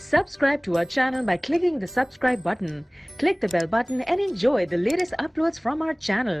Subscribe to our channel by clicking the subscribe button. Click the bell button and enjoy the latest uploads from our channel.